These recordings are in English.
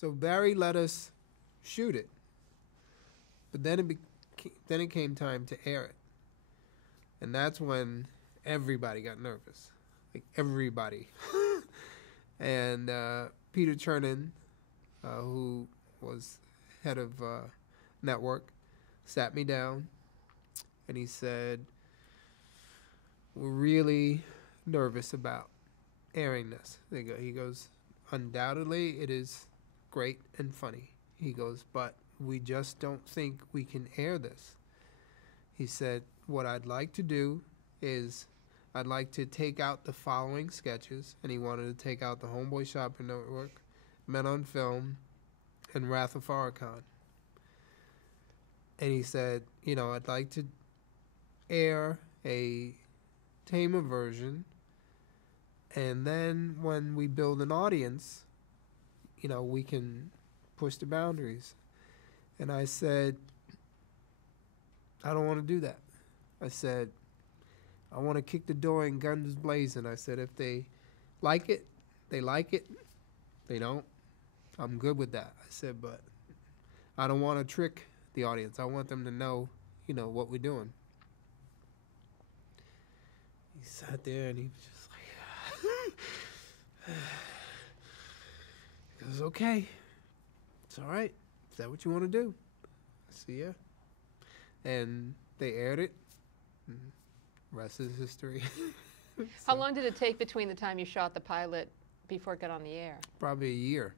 So Barry let us shoot it, but then then it came time to air it, and that's when everybody got nervous, like everybody. And Peter Chernin, who was head of network, sat me down, and he said, "We're really nervous about airing this." He goes, "Undoubtedly, it is great and funny." He goes, "But we just don't think we can air this." He said, "What I'd like to do is I'd like to take out the following sketches," and he wanted to take out the Homeboy Shopping Network, Men on Film, and Wrath of Farrakhan. And he said, "I'd like to air a tamer version, and then when we build an audience, we can push the boundaries." And I said, "I don't want to do that." I said, "I want to kick the door in guns blazing." I said, "If they like it, they like it. They don't, I'm good with that." I said, "But I don't want to trick the audience. I want them to know, what we're doing." He sat there and he was just like, he goes, "Okay, it's all right. Is that what you want to do?" I said, "Yeah." And they aired it. And rest is history. How long did it take between the time you shot the pilot before it got on the air? Probably a year.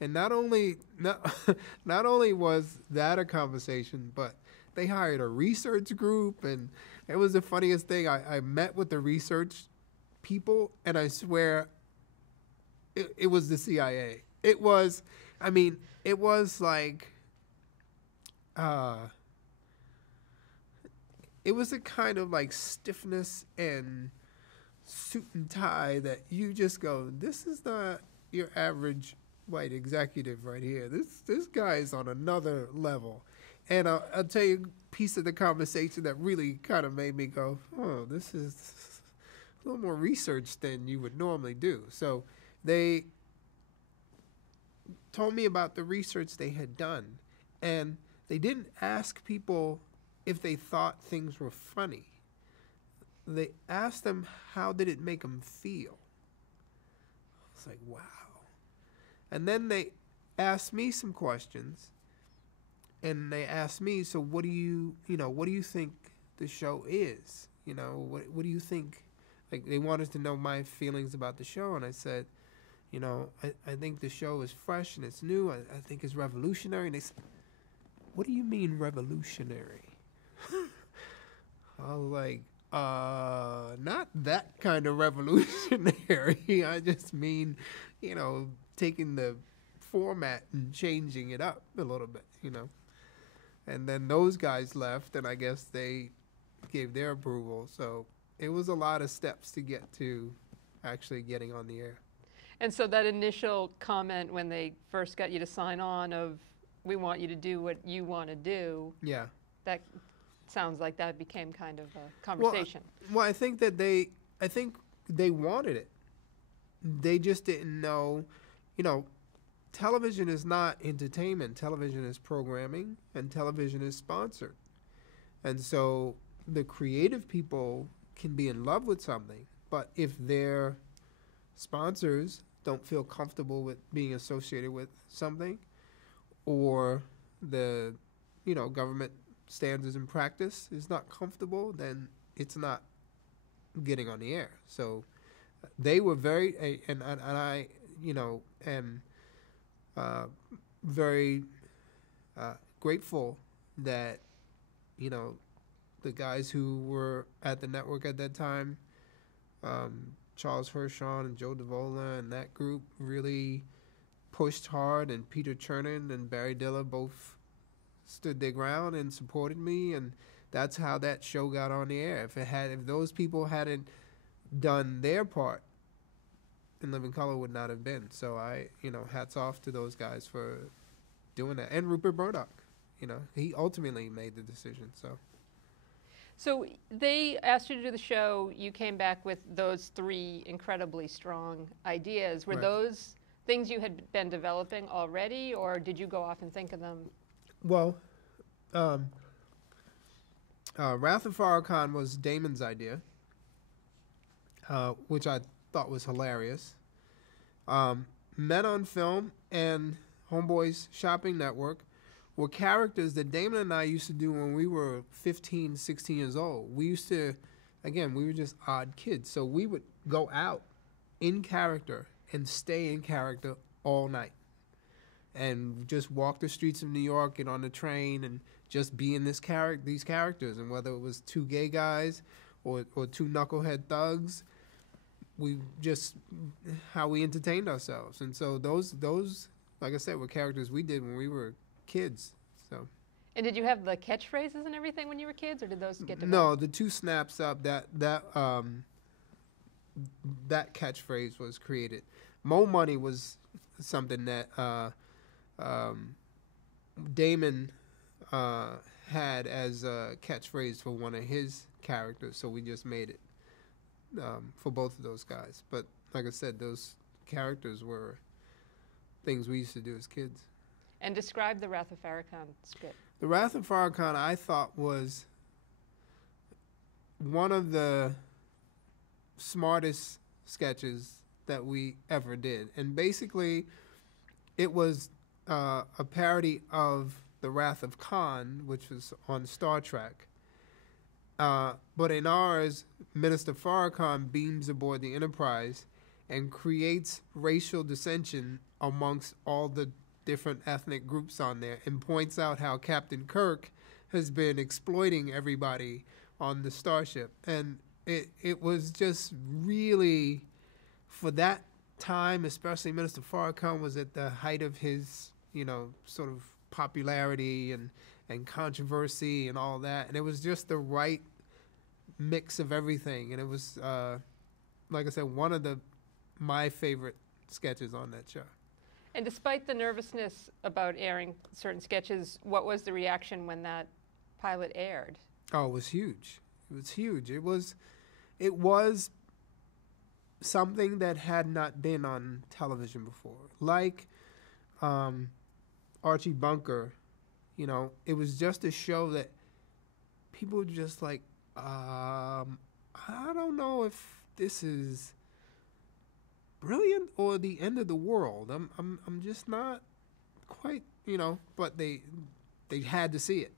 And not only was that a conversation, but they hired a research group, and it was the funniest thing. I met with the research people, and I swear it was the CIA. It was like, it was a kind of like stiffness and suit and tie that you just go, this is not your average white executive right here. This guy is on another level. And I'll tell you a piece of the conversation that really kind of made me go, oh, this is a little more research than you would normally do. So they told me about the research they had done, and they didn't ask people if they thought things were funny. They asked them, how did it make them feel? I was like, wow. And then they asked me some questions, and they asked me, so what do you think the show is? What do you think? Like, they wanted to know my feelings about the show, and I said, I think the show is fresh and it's new. I think it's revolutionary. And they said, what do you mean revolutionary? I was like, not that kind of revolutionary. I just mean, taking the format and changing it up a little bit, And then those guys left, and I guess they gave their approval. So it was a lot of steps to get to actually getting on the air. And so that initial comment when they first got you to sign on of, we want you to do what you want to do. Yeah. That sounds like that became kind of a conversation. Well, I think they wanted it. They just didn't know, television is not entertainment. Television is programming, and television is sponsored. And so the creative people can be in love with something, but if their sponsors don't feel comfortable with being associated with something, or the, government standards and practice is not comfortable, then it's not getting on the air. So they were very, and I, am very grateful that, the guys who were at the network at that time, Charles Hershon and Joe Davola and that group really pushed hard, and Peter Chernin and Barry Diller both stood their ground and supported me, and that's how that show got on the air. If those people hadn't done their part, In Living Color would not have been. So hats off to those guys for doing that. And Rupert Murdoch, he ultimately made the decision. So they asked you to do the show. You came back with those 3 incredibly strong ideas. Were Right. those things you had been developing already, or did you go off and think of them? Well, um, Wrath of Farrakhan was Damon's idea, which I thought was hilarious. Men on Film and Homeboys Shopping Network were characters that Damon and I used to do when we were 15, 16 years old. We used to, again, we were just odd kids. So we would go out in character and stay in character all night and just walk the streets of New York and on the train and just be in these characters. And whether it was two gay guys or two knucklehead thugs, we just, how we entertained ourselves. And so those, like I said, were characters we did when we were kids. So. And did you have the catchphrases and everything when you were kids, or did those get developed? No, the two snaps up, that catchphrase was created. Mo Money was something that Damon had as a catchphrase for one of his characters, so we just made it for both of those guys. But like I said, those characters were things we used to do as kids. And describe the Wrath of Farrakhan script. The Wrath of Farrakhan, I thought, was one of the smartest sketches that we ever did. And basically, it was a parody of The Wrath of Khan, which was on Star Trek. But in ours, Minister Farrakhan beams aboard the Enterprise and creates racial dissension amongst all the different ethnic groups on there and points out how Captain Kirk has been exploiting everybody on the starship. And it was just really, for that time, especially Minister Farrakhan was at the height of his, sort of popularity and controversy and all that. And it was just the right mix of everything. And it was, like I said, one of my favorite sketches on that show. And despite the nervousness about airing certain sketches, what was the reaction when that pilot aired? Oh, it was huge. It was huge. It was something that had not been on television before. Like Archie Bunker, it was just a show that people were just like, I don't know if this is brilliant or the end of the world. I'm just not quite, but they had to see it.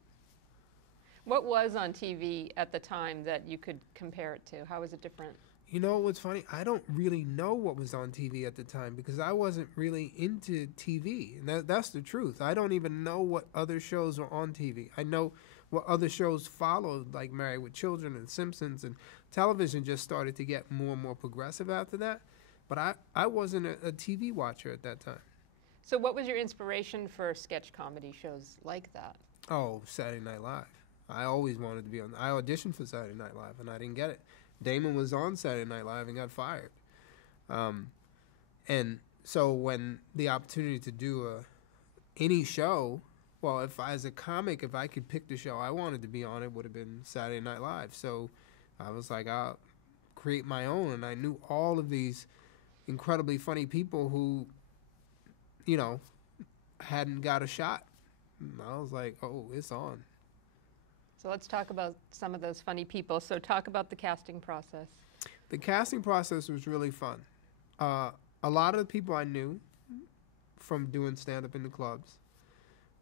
What was on TV at the time that you could compare it to? How was it different? You know what's funny? I don't really know what was on TV at the time because I wasn't really into TV. And that's the truth. I don't even know what other shows were on TV. I know what other shows followed, like Married with Children and Simpsons, and television just started to get more and more progressive after that. But I wasn't a TV watcher at that time. So what was your inspiration for sketch comedy shows like that? Oh, Saturday Night Live. I always wanted to be on. I auditioned for Saturday Night Live, and I didn't get it. Damon was on Saturday Night Live and got fired. And so when the opportunity to do any show, well, if as a comic, if I could pick the show I wanted to be on, it would have been Saturday Night Live. So I was like, I'll create my own. And I knew all of these incredibly funny people who, hadn't got a shot. And I was like, oh, it's on. So let's talk about some of those funny people. So talk about the casting process. The casting process was really fun. A lot of the people I knew from doing stand-up in the clubs.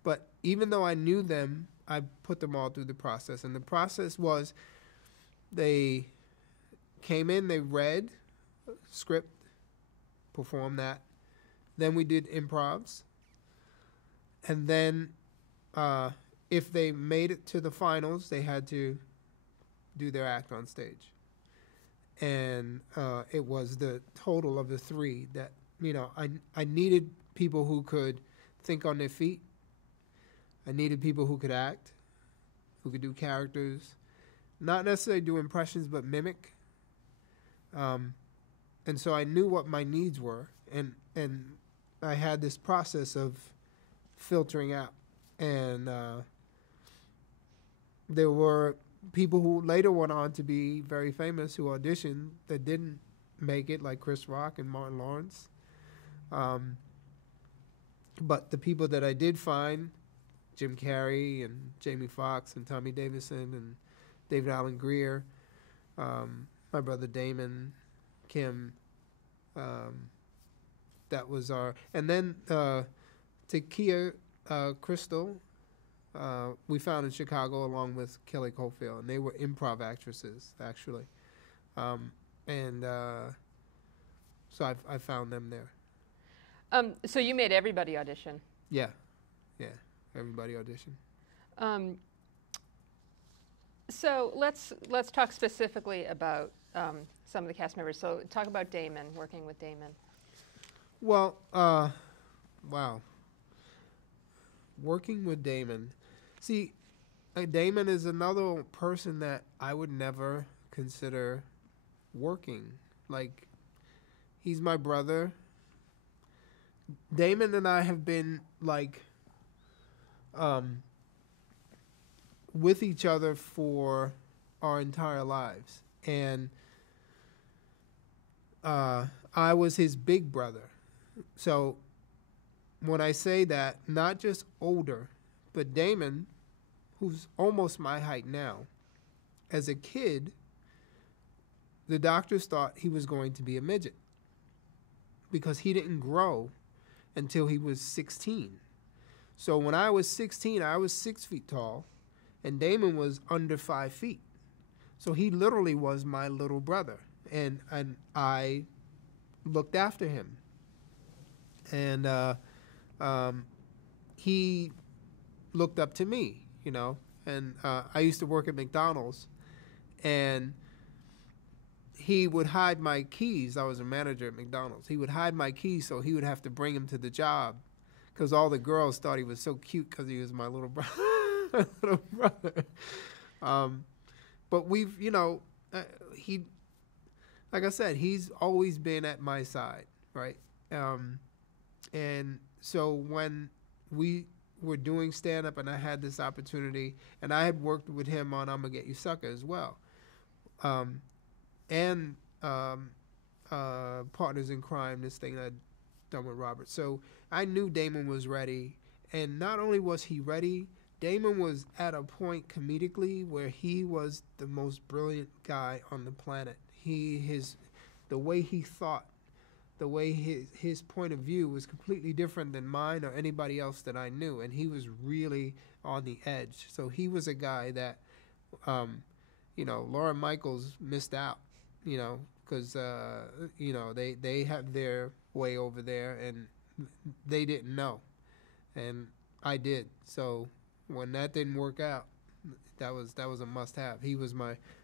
But even though I knew them, I put them all through the process. And the process was they came in, they read a script, performed that. Then we did improvs. And then if they made it to the finals, they had to do their act on stage. And it was the total of the three that, I needed people who could think on their feet. I needed people who could act, who could do characters, not necessarily do impressions, but mimic. And so I knew what my needs were, and I had this process of filtering out. And there were people who later went on to be very famous who auditioned that didn't make it, like Chris Rock and Martin Lawrence. Um, but the people that I did find, Jim Carrey and Jamie Foxx and Tommy Davidson and David Allen Greer, my brother Damon, Kim, that was our, and then Takia Crystal, we found in Chicago along with Kelly Caulfield, and they were improv actresses actually, and so I found them there. So you made everybody audition. Yeah, everybody audition. So let's talk specifically about some of the cast members. So talk about Damon, working with Damon. Well, wow. Working with Damon. See, Damon is another person that I would never consider working. Like, he's my brother. Damon and I have been, like, with each other for our entire lives. And I was his big brother. So when I say that, not just older, but Damon, who's almost my height now, as a kid, the doctors thought he was going to be a midget because he didn't grow until he was 16. So when I was 16, I was 6 feet tall, and Damon was under 5 feet. So he literally was my little brother, and I looked after him. And he looked up to me, you know. And I used to work at McDonald's, and he would hide my keys. I was a manager at McDonald's. He would hide my keys so he would have to bring them to the job because all the girls thought he was so cute because he was my little brother. Little brother. But we've, you know, he, like I said, he's always been at my side, right? And so when we were doing stand-up and I had this opportunity, and I had worked with him on I'ma Get You Sucker as well, and Partners in Crime, this thing I'd done with Robert. So I knew Damon was ready, and not only was he ready, Damon was at a point comedically where he was the most brilliant guy on the planet. The way he thought, the way his point of view was completely different than mine or anybody else that I knew, and he was really on the edge. So he was a guy that, you know, Lauren Michaels missed out, you know, because, you know, they had their way over there, and they didn't know, and I did. So when that didn't work out, that was a must-have. He was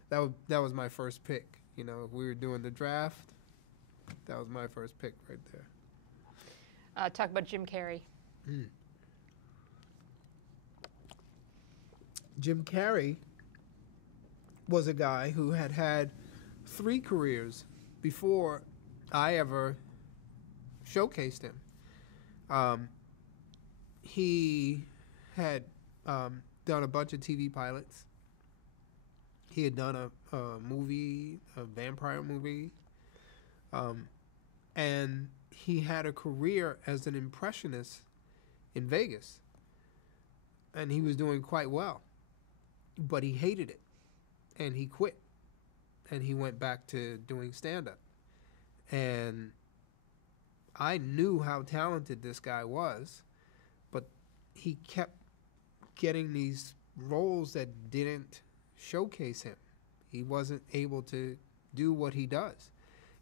that was my first pick. You know, if we were doing the draft, that was my first pick right there. Talk about Jim Carrey. Jim Carrey was a guy who had 3 careers before I ever showcased him. He had done a bunch of TV pilots. He had done a movie, a vampire movie. And he had a career as an impressionist in Vegas. And he was doing quite well. But he hated it. And he quit. And he went back to doing stand-up. And I knew how talented this guy was, but he kept getting these roles that didn't showcase him. He wasn't able to do what he does.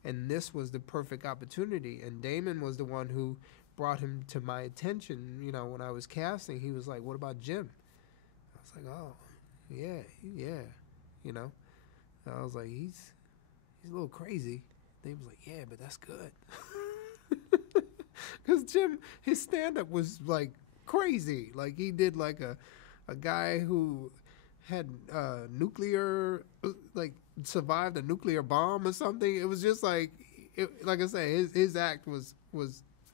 And this was the perfect opportunity. And Damon was the one who brought him to my attention. You know, when I was casting, he was like, "What about Jim?" I was like, "Oh, yeah, you know." And I was like, he's a little crazy. They was like, "Yeah, but that's good." Because Jim, his stand-up was like crazy. Like he did like a guy who had nuclear, like survived a nuclear bomb or something. It was just like, like I say, his act was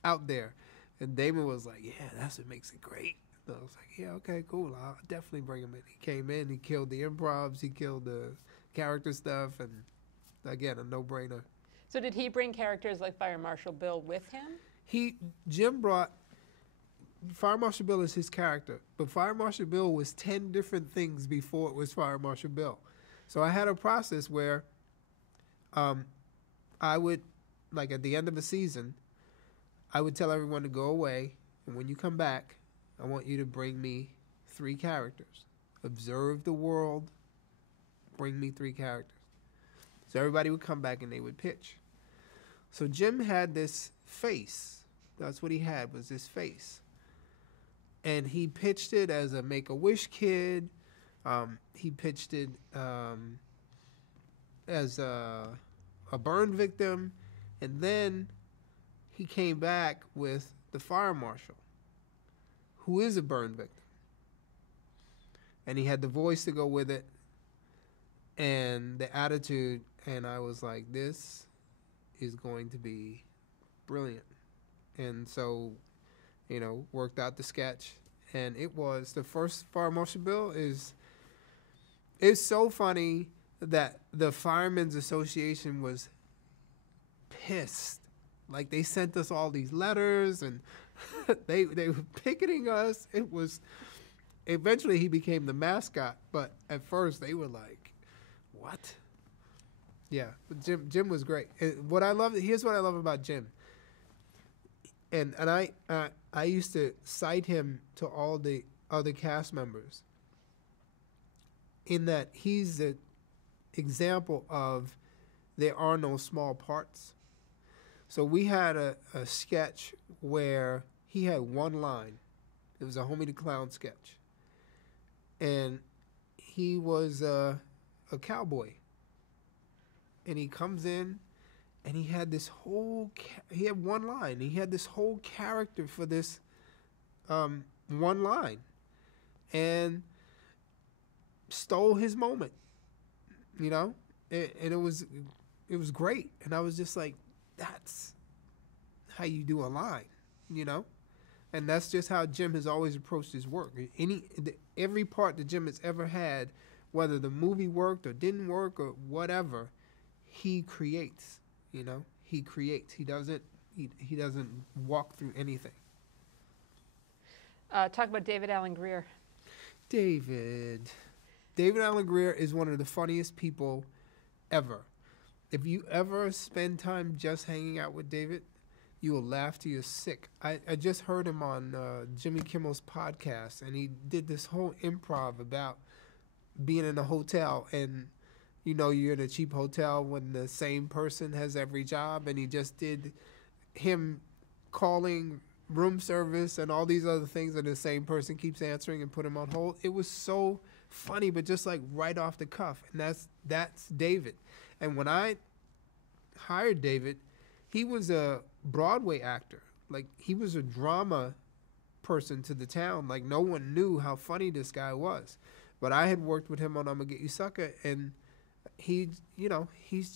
out there. And Damon was like, "Yeah, that's what makes it great." So I was like, "Yeah, okay, cool. I'll definitely bring him in." He came in, he killed the improvs, he killed the character stuff, and again, a no-brainer. So did he bring characters like Fire Marshal Bill with him? Jim brought Fire Marshal Bill is his character, but Fire Marshal Bill was 10 different things before it was Fire Marshal Bill. So I had a process where I would, like at the end of a season, I would tell everyone to go away, and when you come back, I want you to bring me 3 characters. Observe the world, bring me 3 characters. So everybody would come back and they would pitch. So Jim had this face. That's what he had, was this face. And he pitched it as a Make-A-Wish kid. He pitched it as a burn victim. And then he came back with the fire marshal, who is a burn victim. And he had the voice to go with it and the attitude. And I was like, this is going to be brilliant. And so, worked out the sketch. And it was, the first Fire Marshal Bill is so funny that the Firemen's Association was pissed. Like, they sent us all these letters and they were picketing us. It was, eventually he became the mascot, but at first they were like, what? Yeah, but Jim was great. And here's what I love about Jim. And I used to cite him to all the other cast members in that he's an example of there are no small parts. So we had a sketch where he had one line. It was a Homie the Clown sketch. And he was a cowboy. And he comes in, and he had this he had one line. He had this whole character for this one line. And stole his moment, And it was great. And I was just like, that's how you do a line, And that's just how Jim has always approached his work. Every part that Jim has ever had, whether the movie worked or didn't work or whatever, he creates. He creates. He doesn't walk through anything. Talk about David Alan Grier. David Alan Grier is one of the funniest people ever. If you ever spend time just hanging out with David, you will laugh till you're sick. I just heard him on Jimmy Kimmel's podcast, and he did this whole improv about being in a hotel, and you're in a cheap hotel when the same person has every job, and he just did him calling room service and all these other things, and the same person keeps answering and put him on hold. It was so funny, but just like right off the cuff, and that's David. And when I hired David, he was a Broadway actor. Like, he was a drama person to the town. Like, no one knew how funny this guy was. But I had worked with him on I'ma Get You Sucker, and he's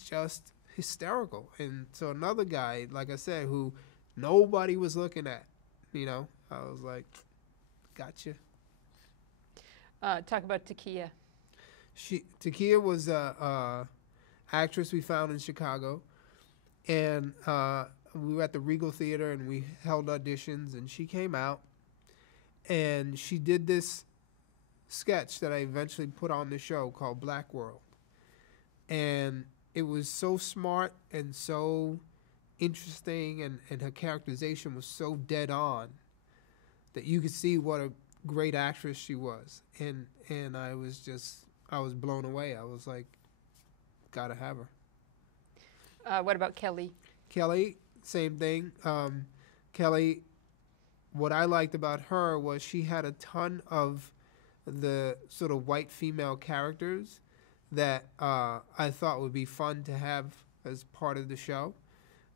just hysterical. And so another guy, like I said, who nobody was looking at, I was like, gotcha. Talk about Takia. Takia was a actress we found in Chicago, and we were at the Regal Theater, and we held auditions, and she came out, and she did this sketch that I eventually put on the show called Black World. And it was so smart and so interesting, and her characterization was so dead on that you could see what a great actress she was. And I was blown away. I was like, gotta have her. What about Kelly? Kelly, same thing. Kelly, what I liked about her was she had a ton of the sort of white female characters that I thought would be fun to have as part of the show.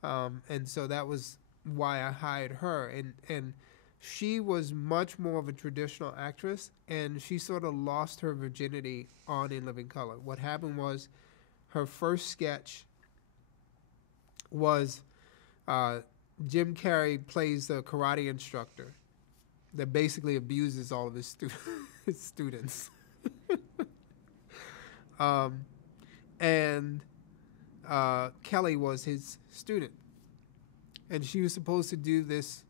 And so that was why I hired her. And she was much more of a traditional actress, and she sort of lost her virginity on In Living Color. What happened was her first sketch was Jim Carrey plays the karate instructor that basically abuses all of his students. And Kelly was his student. and she was supposed to do this.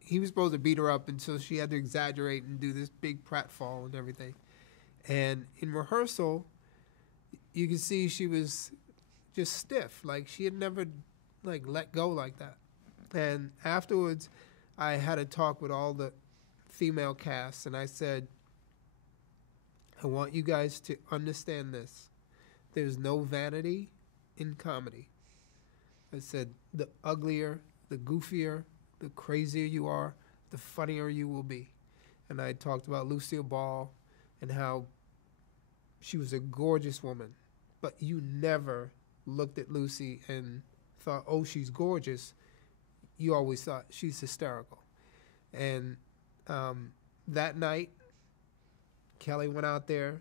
He was supposed to beat her up, and so she had to exaggerate and do this big pratfall and everything. And in rehearsal, you could see she was just stiff, like she had never like let go like that. And afterwards, I had a talk with all the female cast, and I said, I want you guys to understand this. There's no vanity in comedy. I said, the uglier, the goofier, the crazier you are, the funnier you will be. And I talked about Lucille Ball and how she was a gorgeous woman, but you never looked at Lucy and thought, oh, she's gorgeous. You always thought she's hysterical. And that night, Kelly went out there,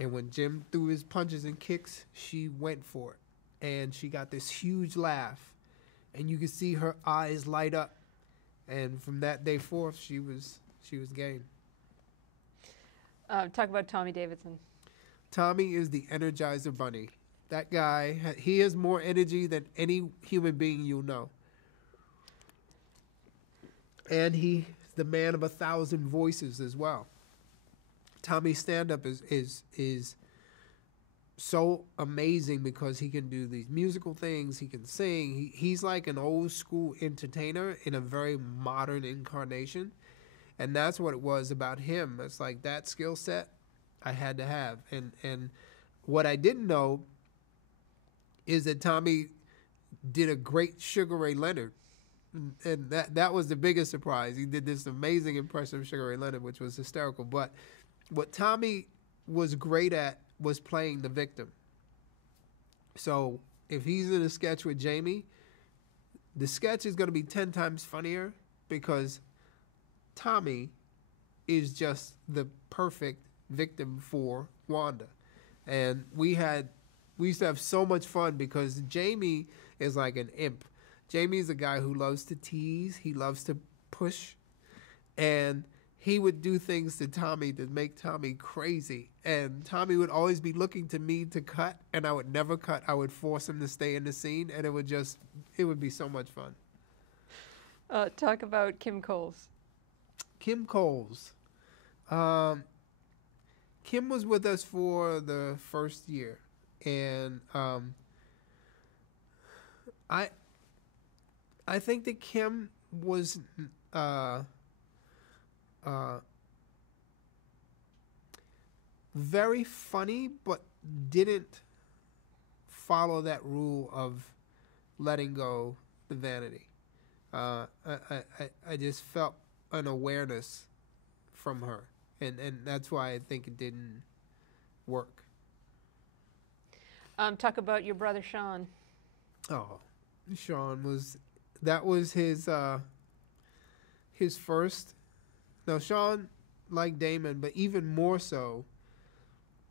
and when Jim threw his punches and kicks, she went for it. And she got this huge laugh, and you could see her eyes light up. And from that day forth, she was game. Talk about Tommy Davidson. Tommy is the Energizer Bunny. That guy, he has more energy than any human being you'll know. And he's the man of 1,000 voices as well. Tommy's stand-up is so amazing because he can do these musical things. He can sing. He's like an old school entertainer in a very modern incarnation. And that's what it was about him. It's like that skill set I had to have. And what I didn't know is that Tommy did a great Sugar Ray Leonard. And that was the biggest surprise. He did this amazing impression of Sugar Ray Leonard, which was hysterical. But what Tommy was great at was playing the victim. So if he's in a sketch with Jamie, the sketch is going to be 10 times funnier because Tommy is just the perfect victim for Wanda. And we used to have so much fun because Jamie is like an imp. Jamie's a guy who loves to tease. He loves to push. And he would do things to Tommy that make Tommy crazy. And Tommy would always be looking to me to cut, and I would never cut. I would force him to stay in the scene, and it would be so much fun. Talk about Kim Coles. Kim Coles. Kim was with us for the first year, and I think that Kim was very funny, but didn't follow that rule of letting go the vanity. I just felt an awareness from her, and that's why I think it didn't work. Talk about your brother Sean. Oh, Sean was his first. Now Sean, like Damon, but even more so,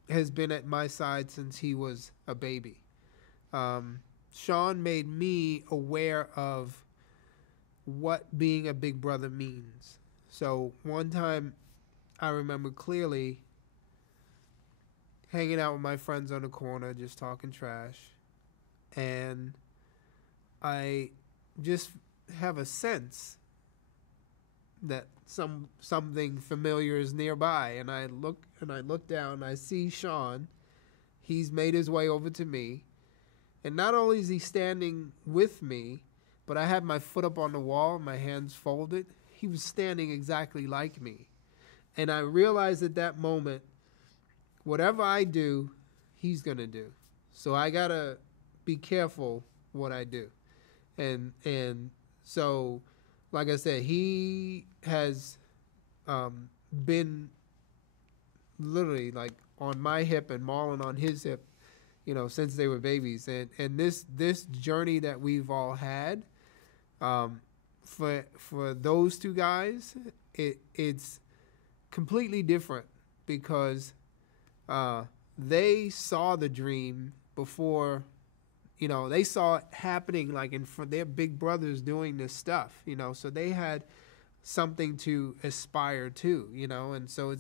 has been at my side since he was a baby. Sean made me aware of what being a big brother means. So one time, I remember clearly hanging out with my friends on the corner, just talking trash, and I just have a sense that something familiar is nearby, and I look down, and I see Sean. He's made his way over to me, and not only is he standing with me, but I have my foot up on the wall, my hands folded. He was standing exactly like me, and I realized at that moment, whatever I do, he's gonna do. So I gotta be careful what I do, and so, like I said, he has been literally like on my hip and Marlon on his hip, since they were babies. And this journey that we've all had, for those two guys, it's completely different because they saw the dream before. They saw it happening like in front. Their big brothers doing this stuff, so they had something to aspire to, and so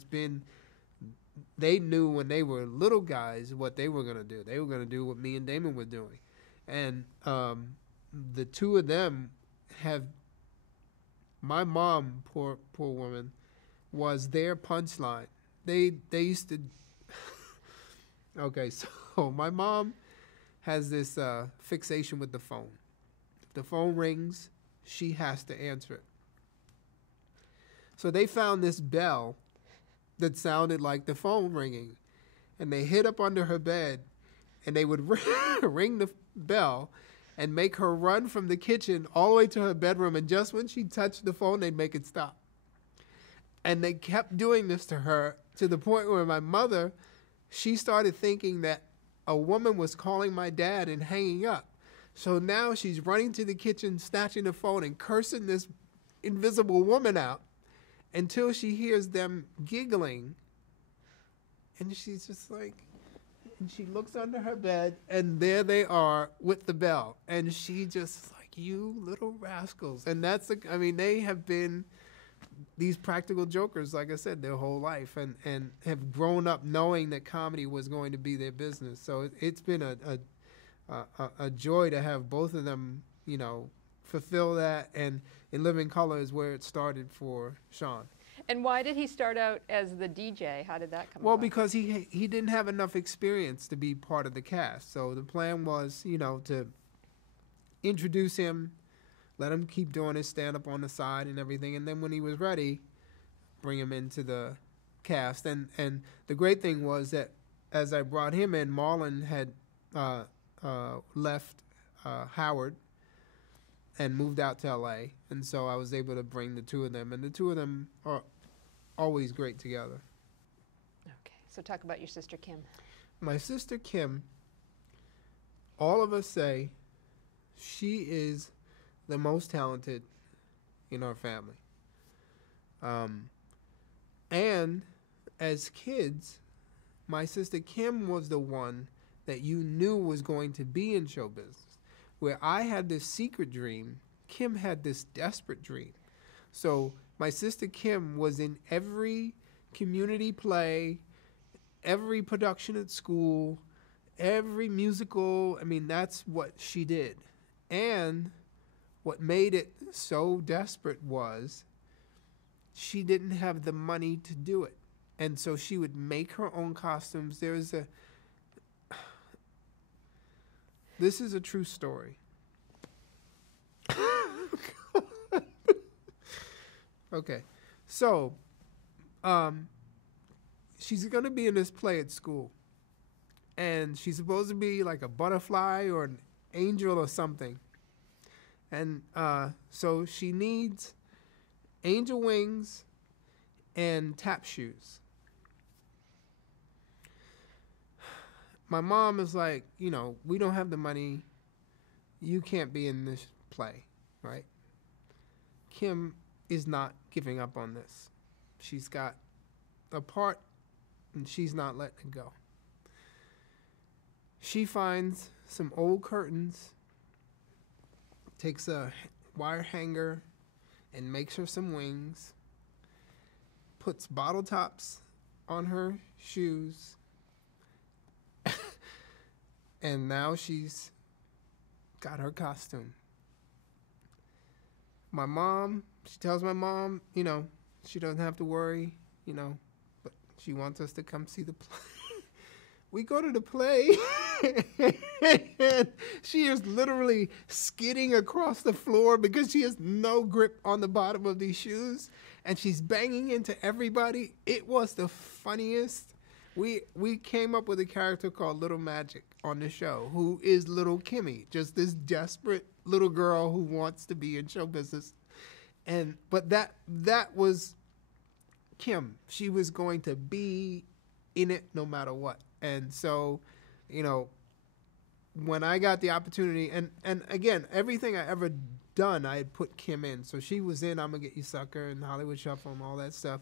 they knew when they were little guys what they were going to do. They were going to do what me and Damon were doing. And the two of them have. My mom, poor woman, was their punchline. They used to. Okay, so my mom has this fixation with the phone. If the phone rings, she has to answer it. So they found this bell that sounded like the phone ringing, and they hid up under her bed, and they would ring the bell and make her run from the kitchen all the way to her bedroom, and just when she touched the phone, they'd make it stop. And they kept doing this to her to the point where my mother, she started thinking that a woman was calling my dad and hanging up. So now she's running to the kitchen, snatching the phone and cursing this invisible woman out until she hears them giggling. And she's just like, and she looks under her bed, and there they are with the bell. And she just like, you little rascals. And they have been these practical jokers, like I said, their whole life, and have grown up knowing that comedy was going to be their business. So it's been a joy to have both of them, fulfill that. And In Living Color is where it started for Sean. And why did he start out as the DJ? How did that come Well, about? because he didn't have enough experience to be part of the cast. So the plan was, to introduce him, let him keep doing his stand-up on the side and everything, and then when he was ready, bring him into the cast. And the great thing was that as I brought him in, Marlon had left Howard and moved out to L.A., and so I was able to bring the two of them, and the two of them are always great together. Okay, so talk about your sister Kim. My sister Kim, all of us say she is the most talented in our family. And as kids, my sister Kim was the one that you knew was going to be in show business. Where I had this secret dream, Kim had this desperate dream. So my sister Kim was in every community play, every production at school, every musical. I mean, that's what she did. And what made it so desperate was she didn't have the money to do it. And so she would make her own costumes. This is a true story. Okay. So, she's going to be in this play at school. And she's supposed to be like a butterfly or an angel or something. And so she needs angel wings and tap shoes. My mom is like, we don't have the money. You can't be in this play, right? Kim is not giving up on this. She's got a part, and she's not letting it go. She finds some old curtains, takes a wire hanger, and makes her some wings, puts bottle tops on her shoes, and now she's got her costume. My mom, she tells my mom, she doesn't have to worry, but she wants us to come see the play. We go to the play, and she is literally skidding across the floor because she has no grip on the bottom of these shoes, and she's banging into everybody. It was the funniest. We came up with a character called Little Magic on the show, who is Little Kimmy, just this desperate little girl who wants to be in show business. But that was Kim. She was going to be in it no matter what. And so, when I got the opportunity, and again, everything I ever done, I had put Kim in. So she was in I'm Gonna Get You Sucker and Hollywood Shuffle and all that stuff.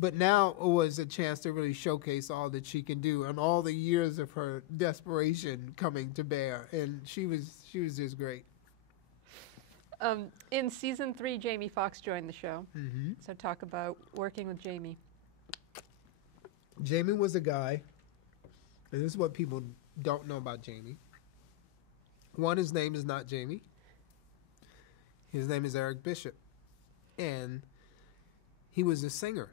But now it was a chance to really showcase all that she can do and all the years of her desperation coming to bear. And she was just great. In season 3, Jamie Foxx joined the show. Mm-hmm. So talk about working with Jamie. Jamie was a guy, and this is what people don't know about Jamie. One, his name is not Jamie. His name is Eric Bishop. And he was a singer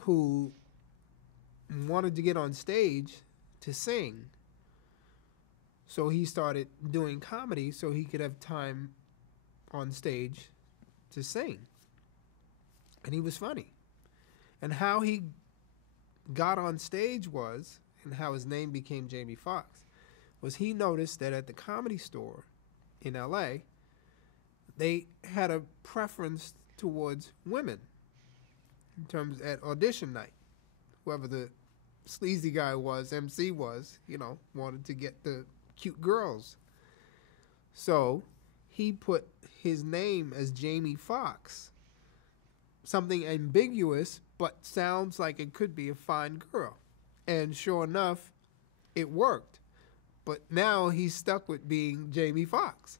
who wanted to get on stage to sing. So he started doing comedy so he could have time on stage to sing. And he was funny. And how he got on stage was, and how his name became Jamie Foxx, was he noticed that at the Comedy Store in LA, they had a preference towards women in terms at audition night. Whoever the sleazy guy was, MC was, wanted to get the cute girls. So he put his name as Jamie Foxx, something ambiguous but sounds like it could be a fine girl. And sure enough, it worked. But now he's stuck with being Jamie Foxx.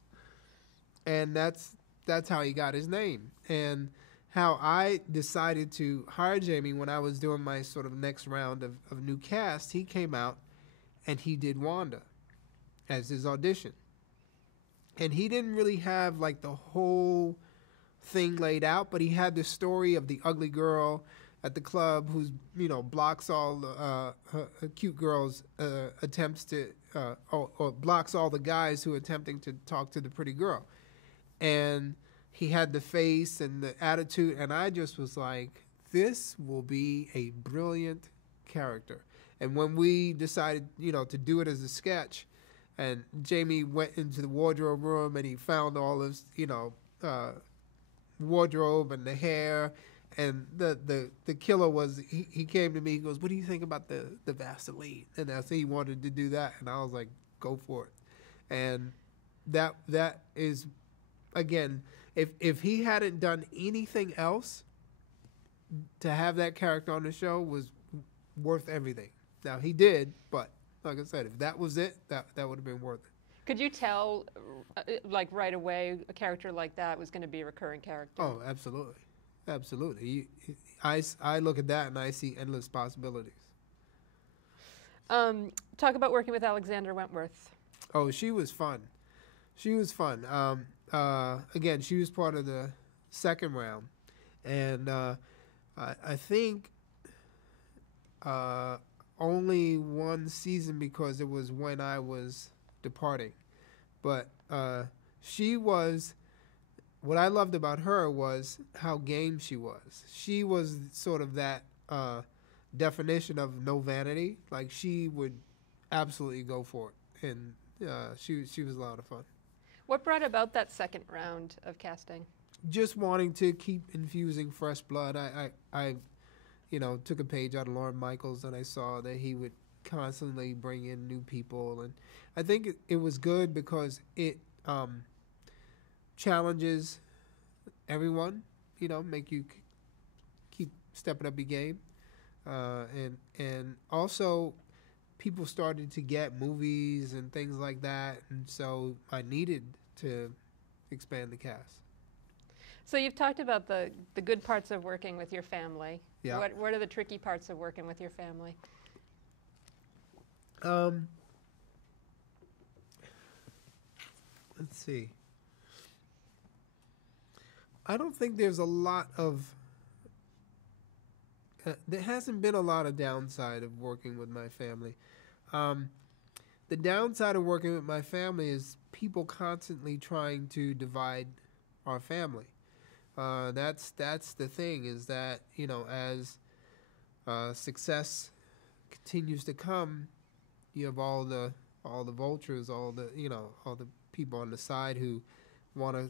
And that's how he got his name. And how I decided to hire Jamie when I was doing my sort of next round of new cast, he came out and he did Wanda as his audition. And he didn't really have like the whole thing laid out, but he had the story of the ugly girl at the club who's, blocks all her cute girls' attempts to, or blocks all the guys who are attempting to talk to the pretty girl. And he had the face and the attitude, and I just was like, this will be a brilliant character. And when we decided, to do it as a sketch, and Jamie went into the wardrobe room and he found all his, wardrobe and the hair, and the killer was, he came to me, he goes, what do you think about the Vaseline? And I said he wanted to do that, and I was like, go for it. And that is, again, if he hadn't done anything else, to have that character on the show was worth everything. Now, he did, but like I said, if that was it, that would have been worth it. Could you tell, like right away, a character like that was going to be a recurring character? Oh, absolutely. Absolutely. I look at that and I see endless possibilities. Talk about working with Alexandra Wentworth. Oh, she was fun. She was fun. Again, she was part of the second round. And I think only one season because it was when I was departing. But she was, what I loved about her was how game she was. She was sort of that definition of no vanity. Like, she would absolutely go for it. And she was a lot of fun. What brought about that second round of casting? Just wanting to keep infusing fresh blood. I took a page out of Lorne Michaels, and I saw that he would constantly bring in new people, and I think it was good because it challenges everyone. Make you keep stepping up your game, and also people started to get movies and things like that, and so I needed to expand the cast. So you've talked about the good parts of working with your family. Yeah. What are the tricky parts of working with your family? Let's see. I don't think there's a lot of... there hasn't been a lot of downside of working with my family. The downside of working with my family is people constantly trying to divide our family. That's the thing, is that, as success continues to come, you have all the vultures, all the people on the side who want to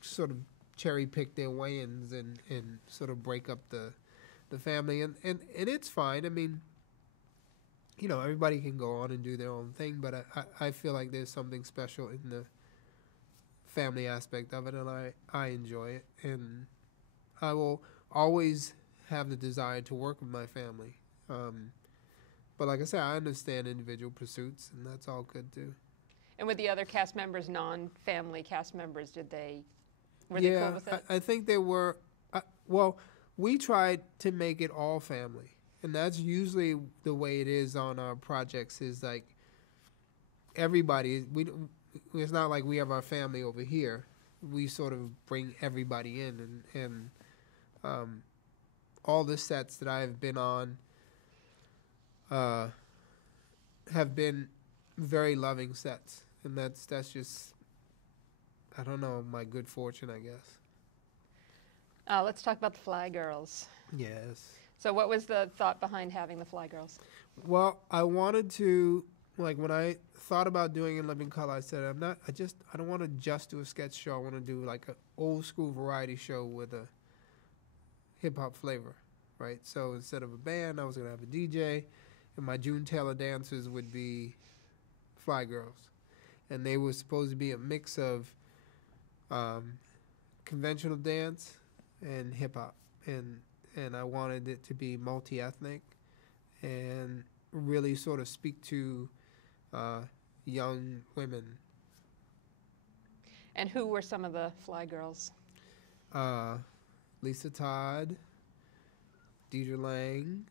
sort of cherry pick their Wayans and sort of break up the family, and it's fine. I mean, everybody can go on and do their own thing, but I feel like there's something special in the family aspect of it, and I enjoy it, and I will always have the desire to work with my family. But like I said, I understand individual pursuits, and that's all good too. And with the other cast members, non-family cast members, were they cool with it? I think they were. Well, we tried to make it all family, and that's usually the way it is on our projects. Is like everybody. it's not like we have our family over here. We sort of bring everybody in, and all the sets that I've been on have been very loving sets, and that's just, I don't know, my good fortune, I guess. Let's talk about the Fly Girls. Yes. So what was the thought behind having the Fly Girls? Well, I wanted to, like, when I thought about doing In Living Color, I said, I don't want to just do a sketch show. I want to do like an old school variety show with a hip hop flavor, right? So instead of a band, I was going to have a DJ, and my June Taylor dancers would be Fly Girls. And they were supposed to be a mix of conventional dance and hip hop. And I wanted it to be multi-ethnic and really sort of speak to young women. And who were some of the Fly Girls? Lisa Todd, Deidre Lang,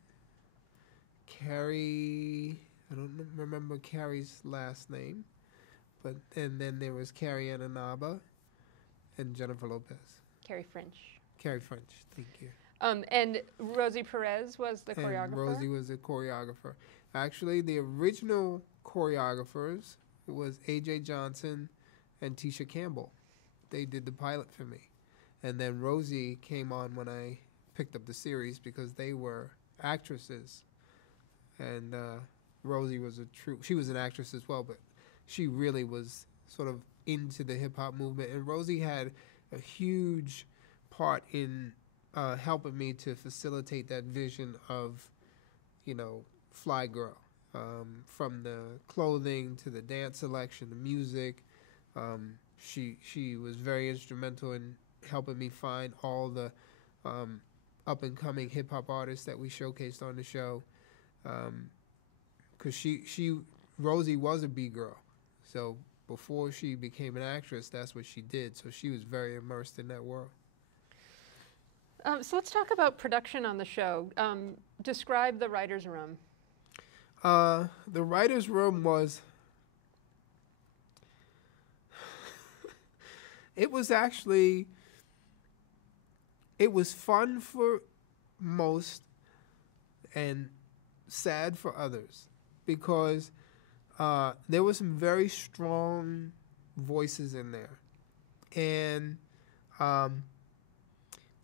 Carrie, I don't remember Carrie's last name, and then there was Carrie Ananaba and Jennifer Lopez. Carrie French. Carrie French, thank you. And Rosie Perez was the choreographer? And Rosie was the choreographer. Actually, the original choreographers was A.J. Johnson and Tisha Campbell. They did the pilot for me. And then Rosie came on when I picked up the series because they were actresses. And Rosie was she was an actress as well, but she really was sort of into the hip-hop movement. And Rosie had a huge part in helping me to facilitate that vision of, Fly Girl. From the clothing to the dance selection, the music. She was very instrumental in helping me find all the up-and-coming hip-hop artists that we showcased on the show. Because Rosie was a B-girl. So before she became an actress, that's what she did. So she was very immersed in that world. So let's talk about production on the show. Describe the writer's room. The writer's room was... it was fun for most and sad for others because there were some very strong voices in there. And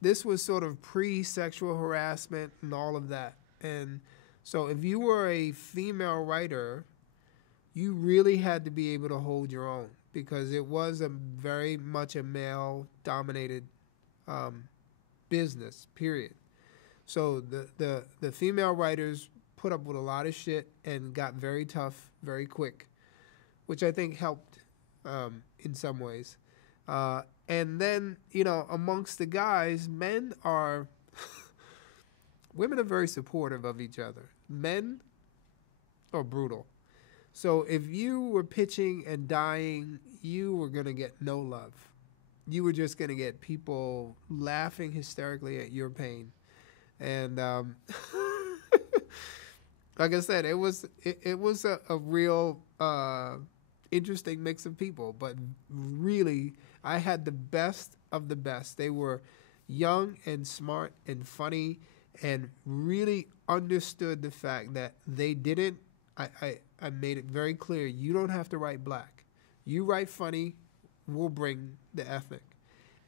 this was sort of pre-sexual harassment and all of that. And so if you were a female writer, you really had to be able to hold your own because it was very much a male-dominated business, period. So the female writers put up with a lot of shit and got very tough very quick, which I think helped in some ways. And then, amongst the guys, women are very supportive of each other. Men are brutal. So if you were pitching and dying, you were going to get no love. You were just going to get people laughing hysterically at your pain. And like I said, it was a real interesting mix of people. But really, I had the best of the best. They were young and smart and funny and really understood the fact that they didn't, I made it very clear, you don't have to write black. You write funny, we'll bring the ethnic.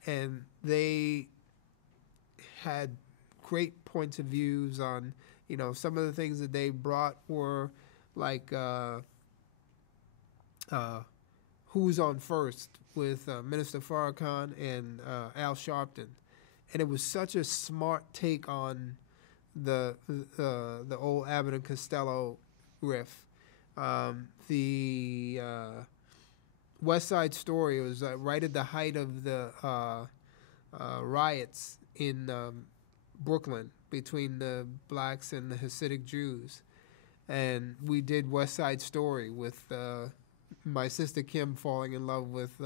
And they had great points of views on, some of the things that they brought were like Who's on First with Minister Farrakhan and Al Sharpton. And it was such a smart take on the old Abbott and Costello riff. The West Side Story was right at the height of the riots in Brooklyn between the blacks and the Hasidic Jews. And we did West Side Story with my sister Kim falling in love with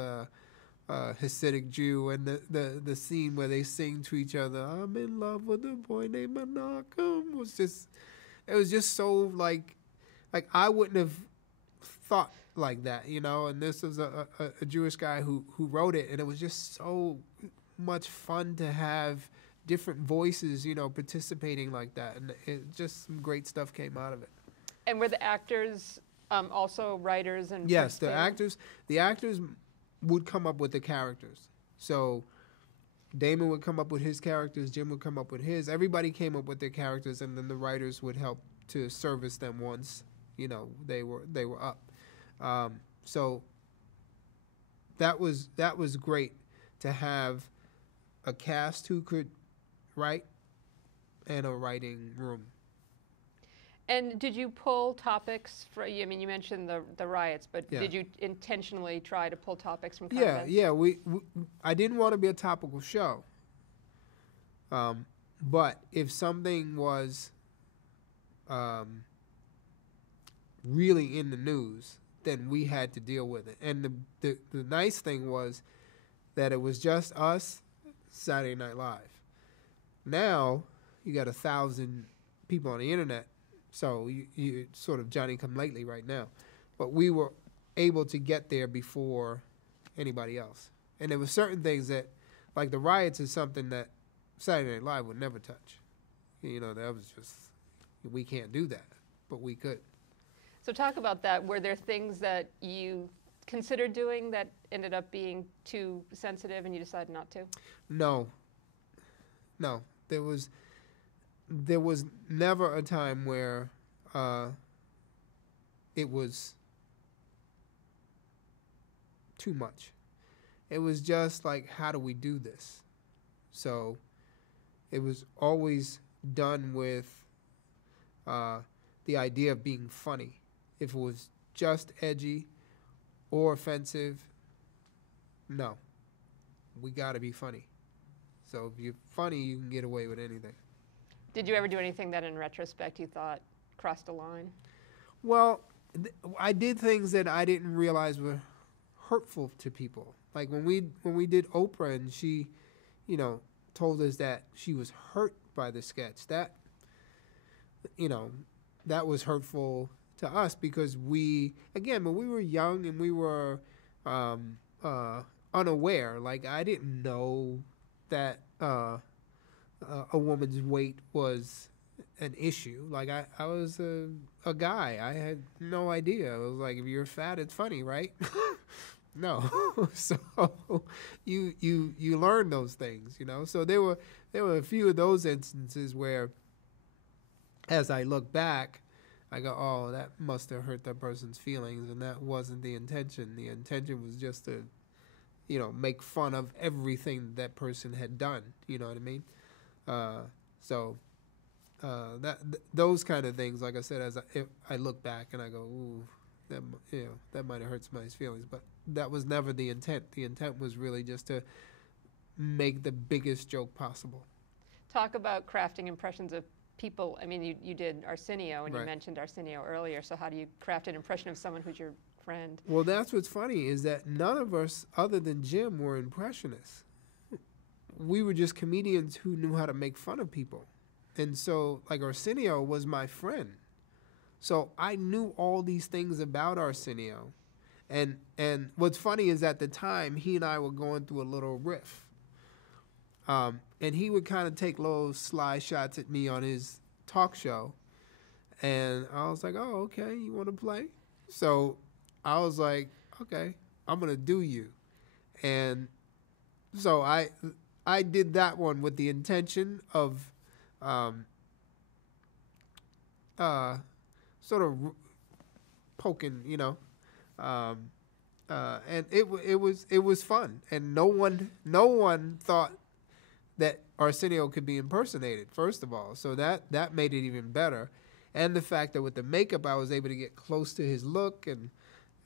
Hasidic Jew, and the scene where they sing to each other, "I'm in love with a boy named Menachem," was just so like I wouldn't have thought like that, you know. And this was a Jewish guy who wrote it, and it was just so much fun to have different voices, you know, participating like that, and it just some great stuff came out of it. And were the actors also writers and Yes, participating? the actors would come up with the characters. So Damon would come up with his characters, Jim would come up with his. Everybody came up with their characters, and then the writers would help to service them once, you know, they were up. So that was great to have a cast who could write and a writing room. And did you pull topics for? I mean, you mentioned the riots, but Yeah. did you intentionally try to pull topics from current events? Yeah. We I didn't want to be a topical show. But if something was really in the news, then we had to deal with it. And the nice thing was that it was just us, Saturday Night Live. Now you got 1,000 people on the internet, so you sort of Johnny come lately right now. But we were able to get there before anybody else. And there were certain things that, like the riots is something that Saturday Night Live would never touch. You know, that was just, we can't do that, but we could. So talk about that. Were there things that you considered doing that ended up being too sensitive and you decided not to? No. There was never a time where it was too much. It was just like, how do we do this? So it was always done with the idea of being funny. If it was just edgy or offensive, no. We got to be funny. So if you're funny, you can get away with anything. Did you ever do anything that in retrospect you thought crossed a line? Well, I did things that I didn't realize were hurtful to people. Like when we did Oprah and she, you know, told us that she was hurt by the sketch. That, you know, that was hurtful to us because when we were young and we were unaware. Like I didn't know that a woman's weight was an issue. Like I was a guy. I had no idea. I was like, if you're fat, it's funny, right? No. So you learn those things, you know. So there were a few of those instances where, as I look back, I go, oh, that must have hurt that person's feelings, and that wasn't the intention. The intention was just to, you know, make fun of everything that person had done. You know what I mean? Those kind of things, like I said, if I look back and I go, ooh, that might have hurt somebody's feelings, but that was never the intent. The intent was really just to make the biggest joke possible. Talk about crafting impressions of people. I mean, you did Arsenio, and Right. You mentioned Arsenio earlier, so how do you craft an impression of someone who's your friend? Well, that's what's funny is that none of us, other than Jim, were impressionists. We were just comedians who knew how to make fun of people. And so, like, Arsenio was my friend. So I knew all these things about Arsenio. And what's funny is at the time, he and I were going through a little riff. And he would kind of take little sly shots at me on his talk show. And I was like, oh, okay, you want to play? So I was like, okay, I'm going to do you. And so I did that one with the intention of sort of poking, you know. And it was fun. And no one thought that Arsenio could be impersonated, first of all. So that made it even better. And the fact that with the makeup, I was able to get close to his look and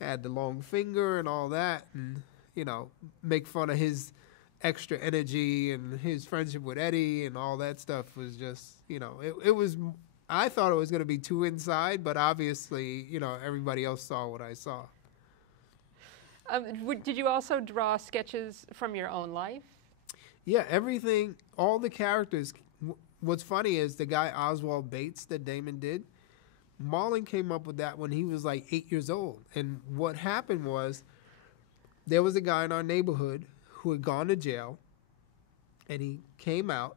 add the long finger and all that, and, you know, make fun of his extra energy and his friendship with Eddie and all that stuff was just, you know, it was, I thought it was going to be too inside, but obviously, you know, everybody else saw what I saw. Did you also draw sketches from your own life? Yeah, everything, all the characters. What's funny is the guy Oswald Bates that Damon did, Marlon came up with that when he was like 8 years old. And what happened was there was a guy in our neighborhood who had gone to jail, and he came out,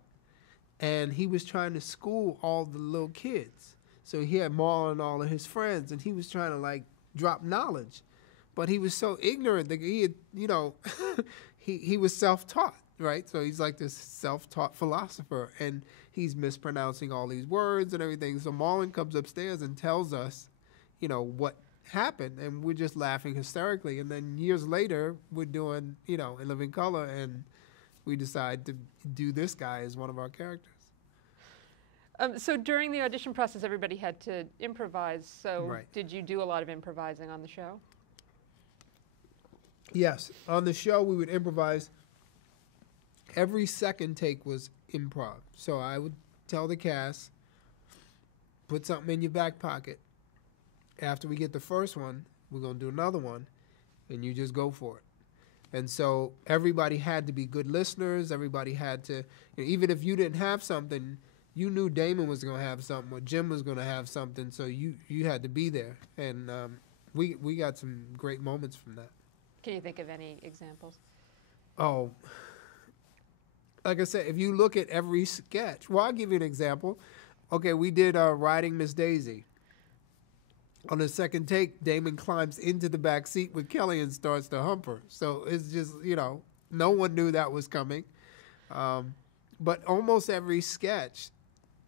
and he was trying to school all the little kids. So he had Marlon and all of his friends, and he was trying to like drop knowledge. But he was so ignorant that he had, he was self-taught, right? So he's like this self-taught philosopher, and he's mispronouncing all these words and everything. So Marlon comes upstairs and tells us, what happened, and we're just laughing hysterically. And then years later, we're doing, In Living Color, and we decide to do this guy as one of our characters. So during the audition process, everybody had to improvise. So Right. did you do a lot of improvising on the show? Yes. On the show, we would improvise. Every second take was improv. So I would tell the cast, put something in your back pocket. After we get the first one, we're going to do another one, and you just go for it. And so everybody had to be good listeners. Everybody had to, even if you didn't have something, you knew Damon was going to have something or Jim was going to have something, so you had to be there. And we got some great moments from that. Can you think of any examples? Oh, like I said, if you look at every sketch, well, I'll give you an example. Okay, we did Riding Miss Daisy. On the second take, Damon climbs into the back seat with Kelly and starts to hump her. So it's just, no one knew that was coming. But almost every sketch,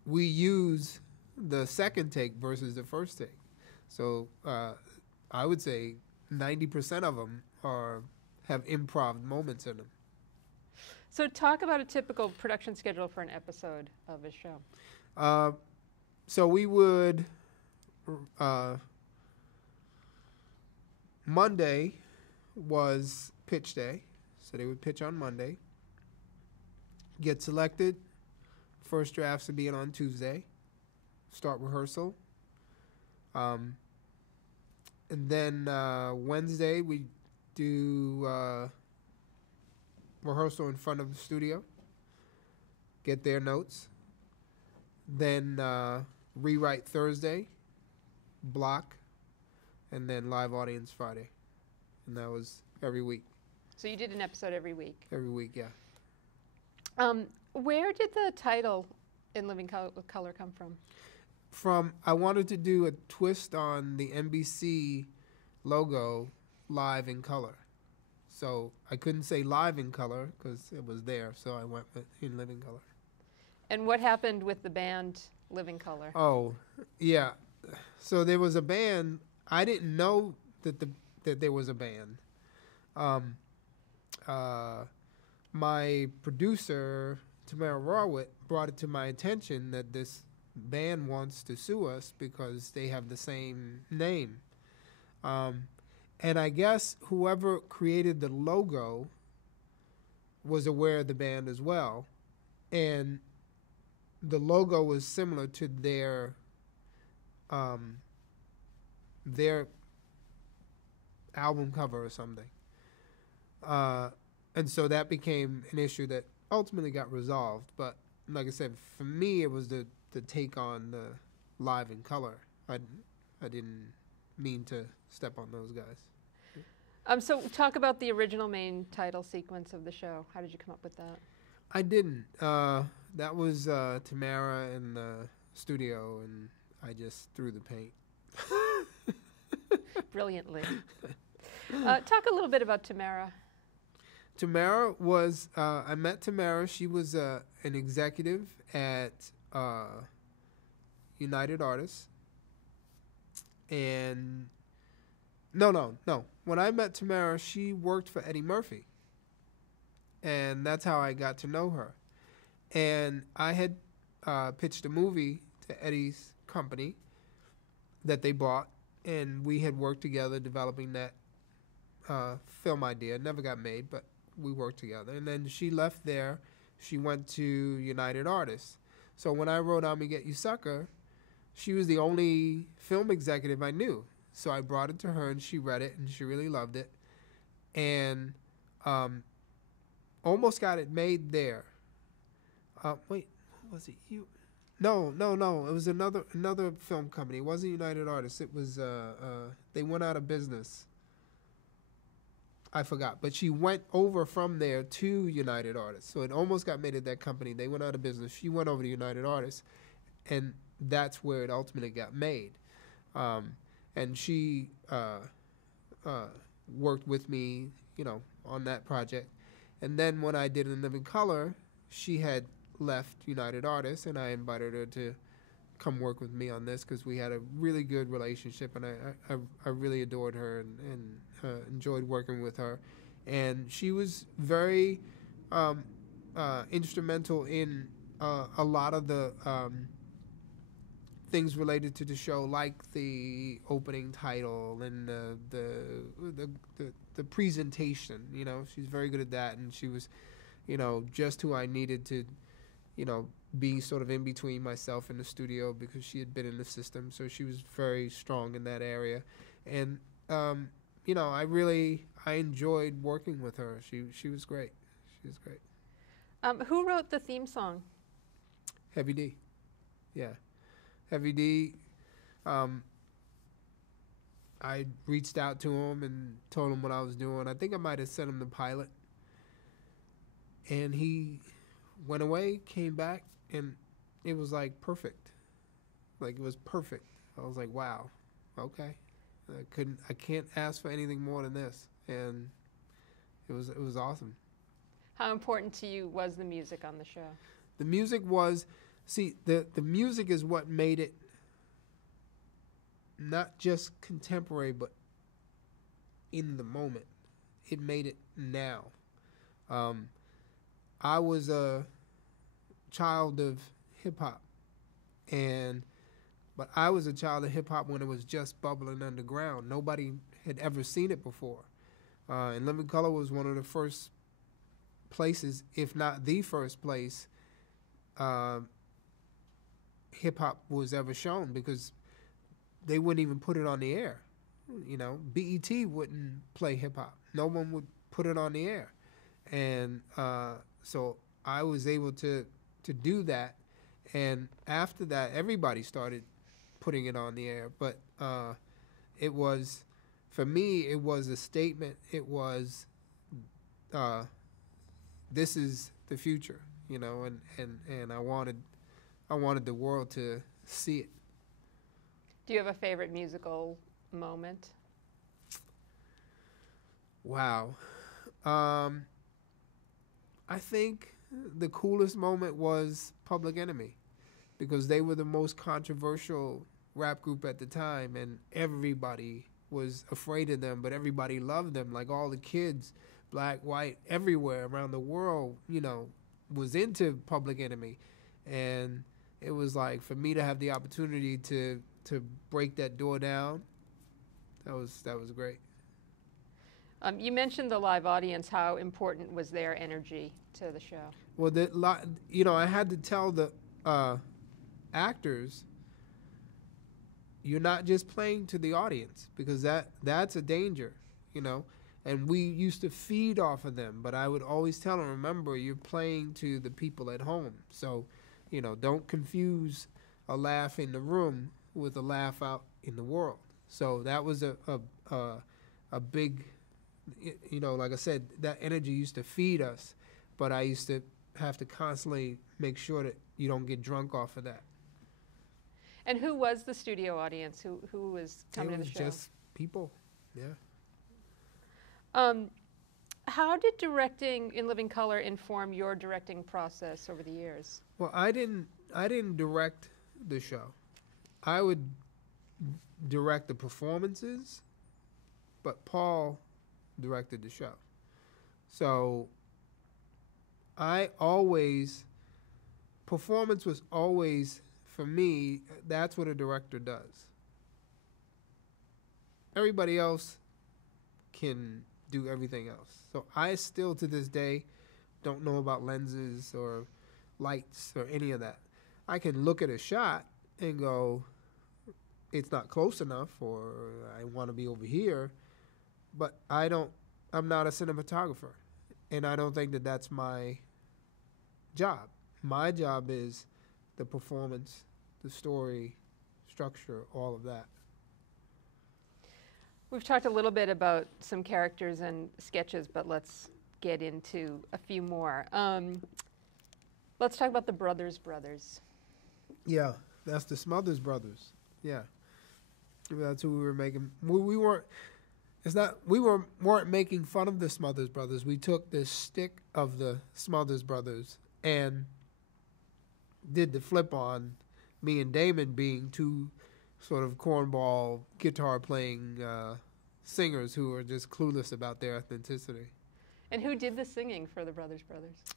we use the second take versus the first take. So I would say 90% of them have improv moments in them. So talk about a typical production schedule for an episode of a show. So we would, Monday was pitch day. So they would pitch on Monday, get selected. First drafts would be on Tuesday, start rehearsal. And then Wednesday we do rehearsal in front of the studio, get their notes. Then rewrite Thursday, block, and then live audience Friday. And that was every week. So you did an episode every week? Every week, yeah. Where did the title In Living Color come from? I wanted to do a twist on the NBC logo, Live in Color. So I couldn't say Live in Color because it was there, so I went with In Living Color. And what happened with the band Living Color? Oh, yeah. So there was a band. I didn't know that there was a band. My producer, Tamara Rawit, brought it to my attention that this band wants to sue us because they have the same name. And I guess whoever created the logo was aware of the band as well. And the logo was similar to their album cover or something. And so that became an issue that ultimately got resolved. But like I said, for me, it was the take on the Live in Color. I didn't mean to step on those guys. So talk about the original main title sequence of the show. How did you come up with that? I didn't. That was Tamara in the studio, and I just threw the paint. Brilliantly. Talk a little bit about Tamara. Tamara was, I met Tamara. She was an executive at United Artists. And no. When I met Tamara, she worked for Eddie Murphy. And that's how I got to know her. And I had pitched a movie to Eddie's company that they bought, and we had worked together developing that film idea. It never got made, but we worked together. And then she left there. She went to United Artists. So when I wrote I'm Gonna Get You Sucker, she was the only film executive I knew. So I brought it to her, and she read it, and she really loved it. And almost got it made there. Wait, what was it? No, no, no. It was another film company. It wasn't United Artists. It was they went out of business. I forgot, but she went over from there to United Artists. So it almost got made at that company. They went out of business. She went over to United Artists, and that's where it ultimately got made. And she worked with me, on that project. And then when I did In Living Color, she had left United Artists, and I invited her to come work with me on this because we had a really good relationship, and I really adored her and enjoyed working with her. And she was very instrumental in a lot of the things related to the show, like the opening title and the presentation. She's very good at that, and she was, just who I needed to, be sort of in between myself and the studio because she had been in the system, so she was very strong in that area. And I enjoyed working with her. She was great. She was great. Who wrote the theme song? Heavy D. Yeah. Heavy D. I reached out to him and told him what I was doing. I think I might have sent him the pilot. And he went away, came back, and it was like perfect. Like, it was perfect. I was like, wow, okay. I can't ask for anything more than this. And it was awesome. How important to you was the music on the show? The music was, the music is what made it not just contemporary, but in the moment. It made it now. I was a child of hip-hop, but I was a child of hip-hop when it was just bubbling underground. Nobody had ever seen it before. And Living Color was one of the first places, if not the first place, hip-hop was ever shown, because they wouldn't even put it on the air. BET wouldn't play hip-hop. No one would put it on the air. And so I was able to do that. And after that, everybody started putting it on the air. But it was, for me, it was a statement. It was, this is the future, and I wanted the world to see it. Do you have a favorite musical moment? Wow. I think the coolest moment was Public Enemy, because they were the most controversial rap group at the time, and everybody was afraid of them, but everybody loved them. Like, all the kids, black, white, everywhere around the world, was into Public Enemy. And it was like, for me to have the opportunity to break that door down, that was great. You mentioned the live audience. How important was their energy to the show? Well, I had to tell the actors, you're not just playing to the audience, because that's a danger, And we used to feed off of them, but I would always tell them, remember, you're playing to the people at home. So, don't confuse a laugh in the room with a laugh out in the world. So that was a big, like I said, that energy used to feed us, but I used to have to constantly make sure that you don't get drunk off of that. And who was the studio audience? Who was coming to the show? It was just people, yeah. How did directing In Living Color inform your directing process over the years? Well, I didn't direct the show. I would direct the performances, but Paul directed the show. So performance was always, for me, that's what a director does. Everybody else can do everything else. So I still, to this day, don't know about lenses or lights or any of that. I can look at a shot and go, it's not close enough, or I want to be over here, but I'm not a cinematographer, and I don't think that that's my job. My job is the performance, the story, structure, all of that. We've talked a little bit about some characters and sketches, but let's get into a few more. Let's talk about the Brothers. Yeah, that's the Smothers Brothers. Yeah, that's who we were making. We weren't. It's not. We weren't making fun of the Smothers Brothers. We took the stick of the Smothers Brothers and did the flip on me and Damon being two sort of cornball guitar playing singers who are just clueless about their authenticity. And who did the singing for the Brothers?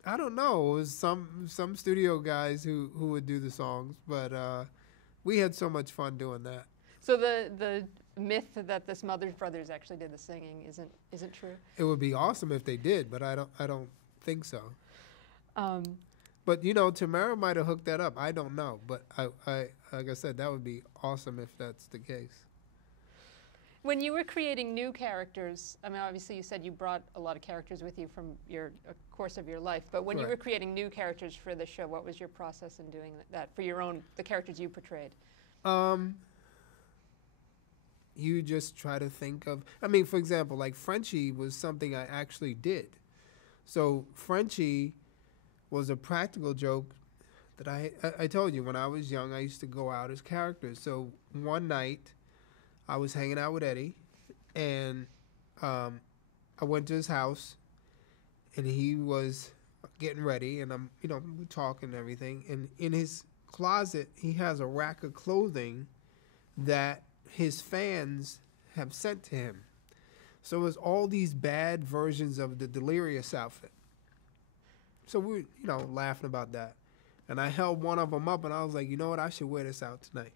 I don't know. It was some studio guys who would do the songs, but we had so much fun doing that. So the myth that the Smothers Brothers actually did the singing isn't true? It would be awesome if they did, but I don't think so. But you know, Tamara might have hooked that up. I don't know, but I like I said, that would be awesome if that's the case. When you were creating new characters, I mean, obviously you said you brought a lot of characters with you from your course of your life, but when you were creating new characters for the show, what was your process in doing that for your own, the characters you portrayed? You just try to think of, I mean, for example, like Frenchie was something I actually did. So Frenchie was a practical joke that I told you when I was young, I used to go out as characters. So one night I was hanging out with Eddie, and I went to his house, and he was getting ready, and we talking and everything. And in his closet, he has a rack of clothing that his fans have sent to him. So it was all these bad versions of the Delirious outfit. So we were, laughing about that. And I held one of them up, and I was like, you know what? I should wear this out tonight.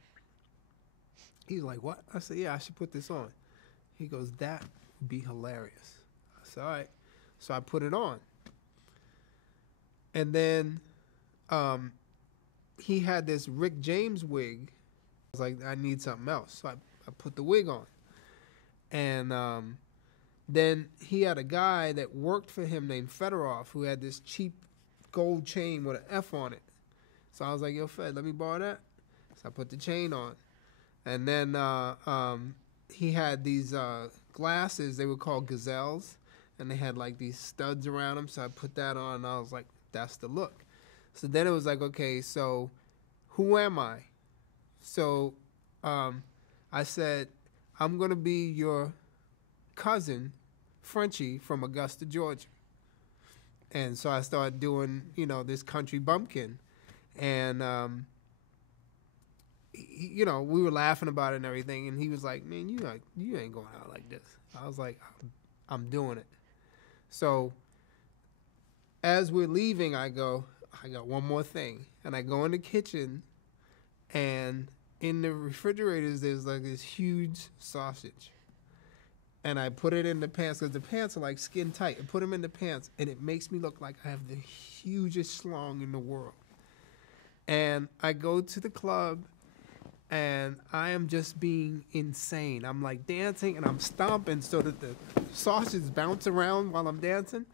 He's like, what? I said, yeah, I should put this on. He goes, that would be hilarious. I said, all right. So I put it on. And then he had this Rick James wig. I was like, I need something else. So I put the wig on. And then he had a guy that worked for him named Fedorov who had this cheap gold chain with an F on it. So I was like, yo, Fed, let me borrow that. So I put the chain on. And then he had these glasses. They were called Gazelles. And they had like these studs around them. So I put that on, and I was like, that's the look. So then it was like, okay, so who am I? So I said, I'm going to be your cousin, Frenchie, from Augusta, Georgia. And so I started doing, this country bumpkin. And, we were laughing about it and everything. And he was like, man, you ain't going out like this. I was like, I'm doing it. So as we're leaving, I go, I got one more thing. And I go in the kitchen, and in the refrigerators, there's like this huge sausage. And I put it in the pants, because the pants are like skin tight. I put them in the pants, and it makes me look like I have the hugest schlong in the world. And I go to the club, and I am just being insane. I'm like dancing, and I'm stomping so that the sausage bounce around while I'm dancing.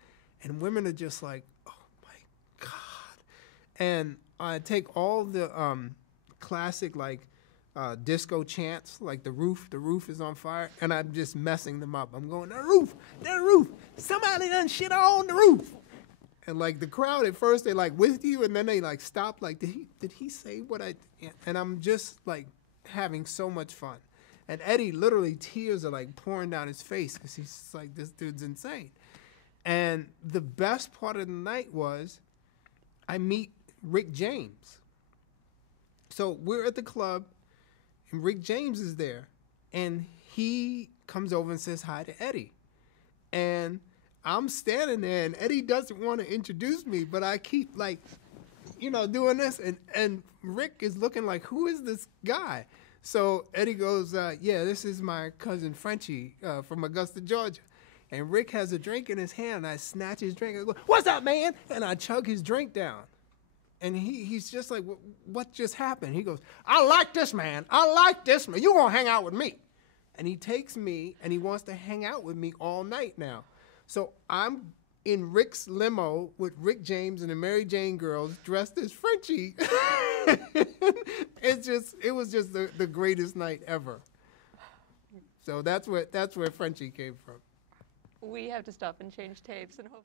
And women are just like, oh my God. And I take all the classic disco chants, like the roof is on fire, and I'm just messing them up. I'm going, the roof, somebody done shit on the roof. And like the crowd at first, they like with you, and then they like stop, like, did he say what I, and I'm just like having so much fun. And Eddie, literally tears are like pouring down his face, because he's just like, this dude's insane. And the best part of the night was I meet Rick James. So we're at the club, and Rick James is there, and he comes over and says hi to Eddie. And I'm standing there, and Eddie doesn't want to introduce me, but I keep doing this, and Rick is looking like, who is this guy? So Eddie goes, yeah, this is my cousin Frenchie from Augusta, Georgia. And Rick has a drink in his hand, and I snatch his drink, and I go, what's up, man? And I chug his drink down. And he's just like, what just happened? He goes, I like this man. You gonna hang out with me. And he takes me, and he wants to hang out with me all night now. So I'm in Rick's limo with Rick James and the Mary Jane girls dressed as Frenchie. It was just the greatest night ever. So that's where Frenchie came from. We have to stop and change tapes and hope.